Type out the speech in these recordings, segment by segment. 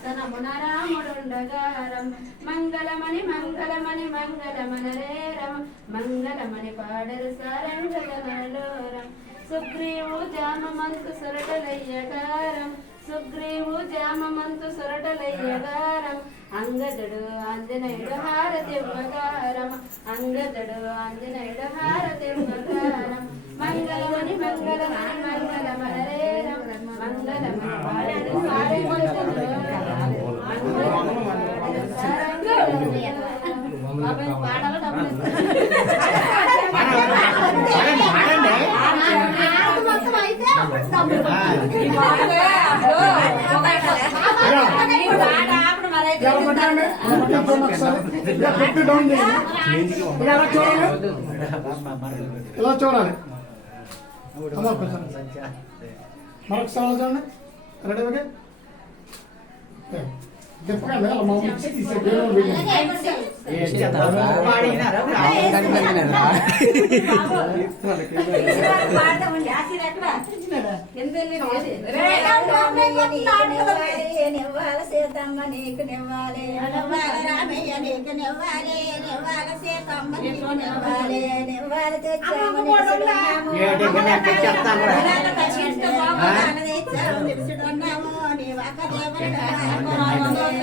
సింహాసనమున రాముడుండగారం మంగళమణి మంగళమణి మంగళమనరే రమ మంగళమణి పాడరు సారంగలోరం సుగ్రీవు జామమంతు సొరటలయ్యగారం సుగ్రీవు జామమంతు సొరటలయ్యగారం అంగదుడు ఆంజనేయుడు హారతివ్వగారం అంగదుడు ఆంజనేయుడు హారతివ్వగారం మంగళమణి మంగళమణి మంగళమనరే రమ మంగళమణి పాడరు ఇలా చూడాలి మరొకసారి చూడండి రెడీ ఓకే చెప్పండి అలా మామూలు తీసే నివ్వాల సీతమ్మ నీకు నివ్వాలి రామయ్య నీకు నివ్వాలి నివ్వాల సీతమ్మ నీకు నివ్వాలి నివ్వాల తెచ్చాము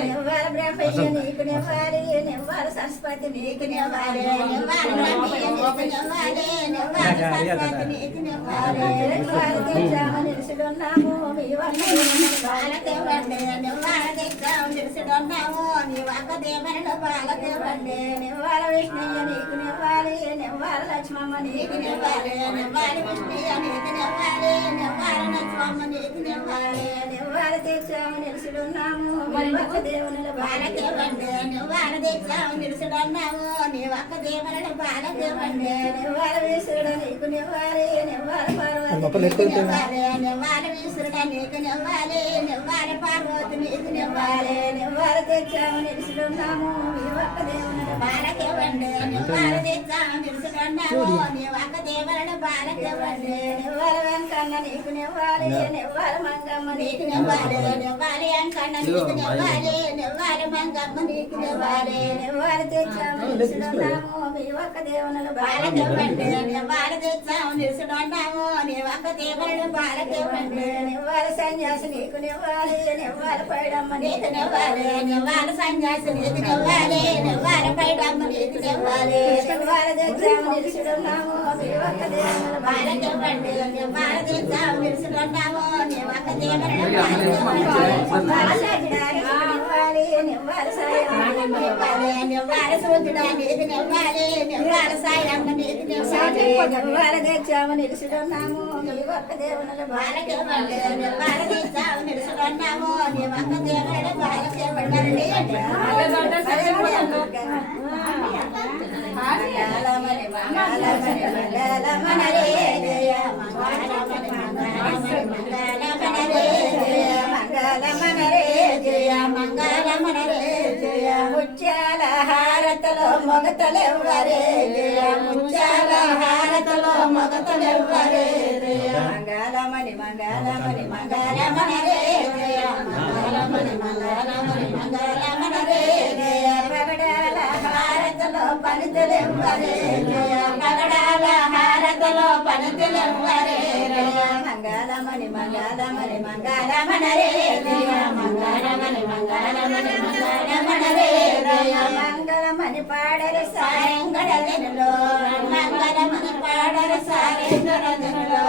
నివ్వాల బ్రహ్మయ్య నీకు నివ్వాలి నివ్వాల సరస్వతి నీకు నివ్వాలి నివ్వాల బ్రహ్మయ్య నీకు నివ్వాలి నివ్వాల సరస్వతి నీకు నివ్వాలి నివ్వాల తెచ్చాము నిలుసుడున్నాము మీ వల్ల బాలకేవండి నివ్వాల తెచ్చాము నిలుసుడున్నాము నీ వక్క దేవరణ బాలకేవండి నివ్వాల విష్ణయ్య నీకు నివ్వాలి నివ్వాల లక్ష్మమ్మ నీకు నివ్వాలి నివ్వాలి విష్ణయ్య నీకు నివ్వాలి నివ్వాల లక్ష్మమ్మ నీకు నివ్వాలి నివ్వాల తెచ్చాము నిలుసుడున్నాము మీ వక్క దేవునుల బాలకేవండి నివ్వాల తెచ్చాము నిలుసుడున్నాము నీ వక్క దేవరణ బాలకేవండి నివ్వాల విసుడ నీకు నివ్వాలి నివ్వాల పార్వతి నివ్వాల విసుడ నీకు నివ్వాలి నివ్వాల పార్వతి నీకు నివ్వాలి నివ్వాల తెచ్చాము నిలుసుడున్నాము మీ వక్క దేవునుల బాలకేవండి నివ్వాల తెచ్చాము నిలుసుడున్నాము నీ వక్క దేవరణ బాలకేవండి నివ్వాల వెంకన్న నీకు నివ్వాలి నివ్వాల మంగమ్మ నీకు నివ్వాలి నివ్వాలి వెంకన్న నీకు నివ్వాలి నివ్వాల మంగమ్మ నీకు నివ్వాలి నివ్వాల తెచ్చాము నిలుసుడున్నాము మీ వక్క దేవునుల బాలకేవండి నివ్వాల తెచ్చాము నిలుసుడున్నాము నీ వక్క దేవరణ బాలకేవండి నివ్వాల సన్యాసి నీకు నివ్వాలి నివ్వాల పైడమ్మ నీకు నివ్వాలి నివ్వాల సన్యాసి నీకు నివ్వాలి నివ్వాల పైడమ్మ నీకు నివ్వాలి నివ్వాల తెచ్చాము నిలుసుడున్నాము మీ వక్క దేవునుల బాలకేవండి నివ్వాల తెచ్చాము నిలుసుడున్నాము నీ వక్క దేవరణ నివ్వాలి నివ్వాల సాయమ్మ నీకు నివ్వాలి నివ్వాల సూర్యుడా నీకు నివ్వాలి నివ్వాల సాయమ్మ నీకు నివ్వాలి నివ్వాల తెచ్చాము నిలుసుడున్నాము మీ వక్క దేవునుల బాలకేవండి నివ్వాల తెచ్చాము నిలుసుడున్నాము నీ వక్క దేవునుల బాలకేవండి మంగళమణి మంగళమణి మంగళమనరే జయ మంగళమణి మంగళమణి మంగళమనరే జయ మంగళమనరే జయ ముత్యాల హారతలో మొగతలెవ్వరే జయ ముత్యాల హారతలో మొగతలెవ్వరే జయ మంగళమణి మంగళమణి మంగళమనరే జయ మంగళమణి మంగళమణి మంగళమనరే జయ పగడాల హారతలో పనితలెవ్వరే జయ పగడాల హారతలో పనితలెవ్వరే జయ మంగళమణి మంగళమణి మంగళమనరే జయ మంగళమణి మంగళమణి మంగళమనరే జయ మంగళమణి పాడరు సాయంగడలో మంగళమణి పాడరు సాయంగడలో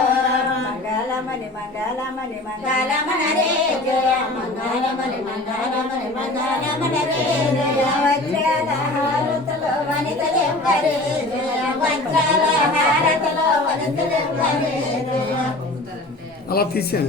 మంగళమణి మంగళమణి మంగళమనరే జయ మంగళమణి మంగళమణి మంగళమనరే జయ వజ్రాల హారతలో వనితలెవ్వరే జయ వజ్రాల హారతలో వనితలెవ్వరే జయ అలా తీసేయండి.